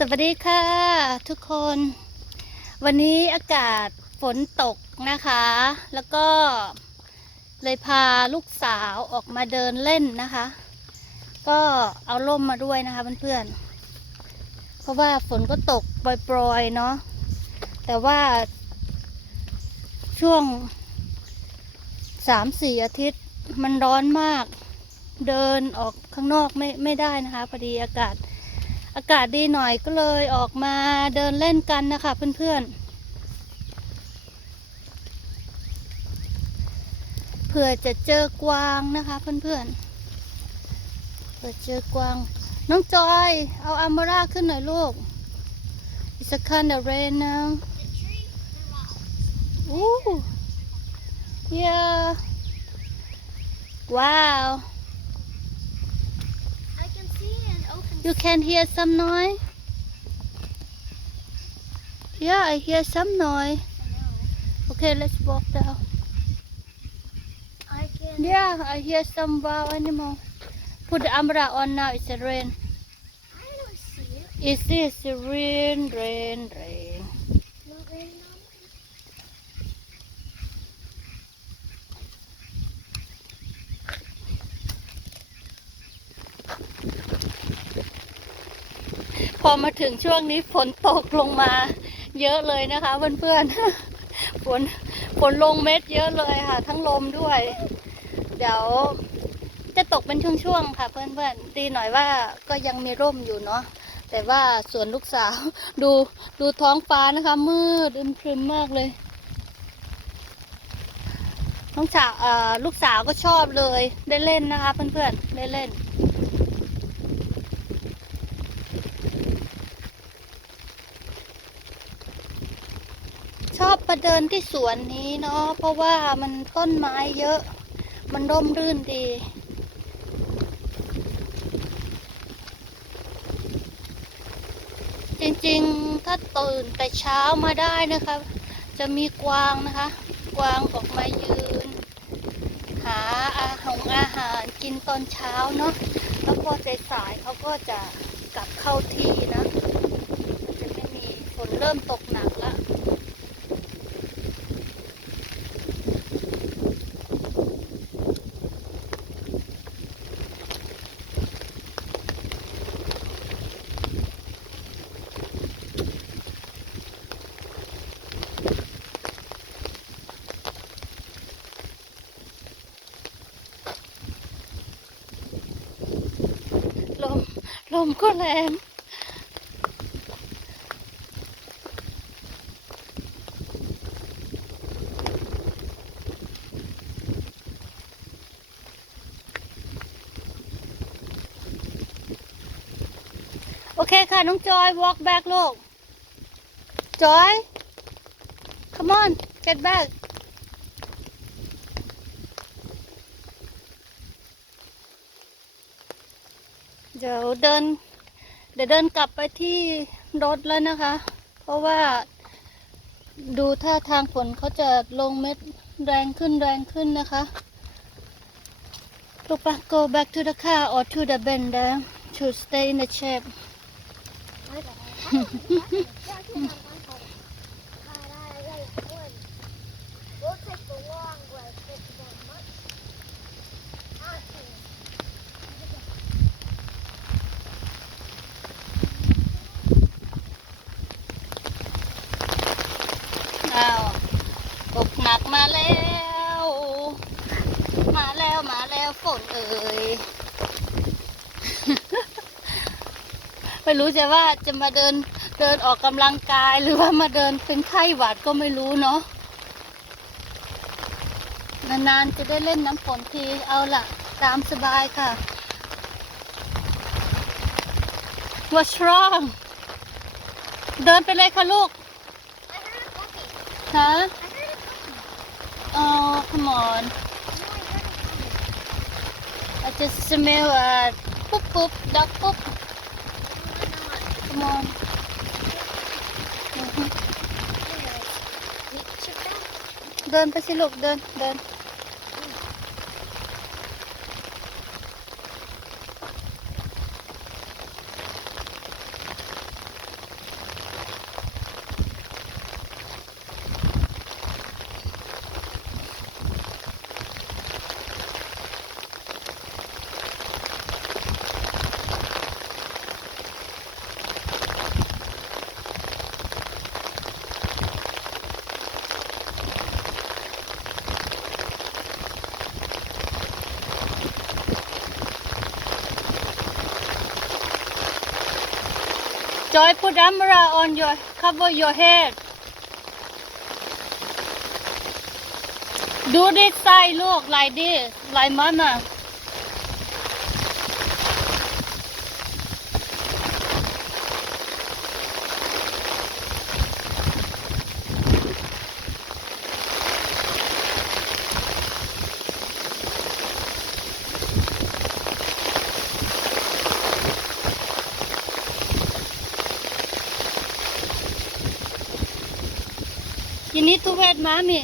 สวัสดีค่ะ ทุกคน วันนี้อากาศฝนตกนะคะ แล้วก็เลยพาลูกสาวออกมาเดินเล่นนะคะ ก็เอาร่มมาด้วยนะคะเพื่อนๆ เพราะว่าฝนก็ตกปรอยๆเนาะแต่ว่าช่วงสามสี่อาทิตย์มันร้อนมาก เดินออกข้างนอกไม่ไม่ได้นะคะพอดีอากาศ อากาศดีหน่อยก็เลยออกมาเดินเล่นกันนะคะเพื่อนๆ เผื่อจะเจอกวางนะคะเพื่อนๆ เผื่อเจอกวาง น้องจอย เอาอัมบาร่าขึ้นหน่อยลูก It's a kind of rain now Ooh Yeah Wow You can hear some noise? Yeah, I hear some noise. Okay, let's walk down. I can. Yeah, I hear some wild animal. Put the umbrella on now, it's a rain. I don't see it. Is this rain, rain, rain? อมาถึงช่วงนี้ฝนตกลงมา เยอะเลยนะคะ เพื่อนๆ ฝนฝนลงเม็ดเยอะเลยค่ะ ทั้งลมด้วย เดี๋ยวจะตกเป็นช่วงๆค่ะ เพื่อนๆ ดีหน่อยว่าก็ยังมีร่มอยู่เนาะแต่ว่าส่วนลูกสาวดูดูท้องฟ้านะคะ มืดอึมครึมมากเลยน้องสาวลูกสาวก็ชอบเลยได้เล่นนะคะ เพื่อนๆได้เล่น อบมาเดินที่สวนนี้เนาะเพราะว่ามันต้นไม้เยอะ มันร่มรื่นดี จริงๆถ้าตื่นแต่เช้ามาได้นะคะ จะมีกวางนะคะ กวางออกมายืน หาอาหงอาหารกินตอนเช้าเนาะแล้วพอสายๆเขาก็จะกลับเข้าที่นะจะไม่มีฝนเริ่มตกหนักแล้ว ลม ลมก็แรงโอเคค่ะ น้องจอย walk back ลูกจอย come on get back เดี๋ยวเดิน เดี๋ยวเดินกลับไปที่รถแล้วนะคะ เพราะว่าดูท่าทางฝนเขาจะลงเม็ดแรงขึ้นแรงขึ้นนะคะลูกปะ go back to the car or to the bender to stay in the shape อ้าวอกหนักมาแล้ว มาแล้วมาแล้วฝนเอ่ย ไม่รู้จะว่าจะมาเดินเดินออกกำลังกายหรือว่ามาเดินเป็นไข้หวัดก็ไม่รู้เนาะนานๆจะได้เล่นน้ำฝนทีเอาล่ะ ตามสบายค่ะ What's wrong เดินไปเลยค่ะลูก cookie. ฮะ I heard a cookie. อ๋อ come on No, I heard a cookie. I just smell a ปุ๊บปุ๊บดักปุ๊บ come on อือฮึ Meat chicken. เดิน Joy put umbrella on your cover your head Do this side look like this like mama ยินนี้ทุเวทมามี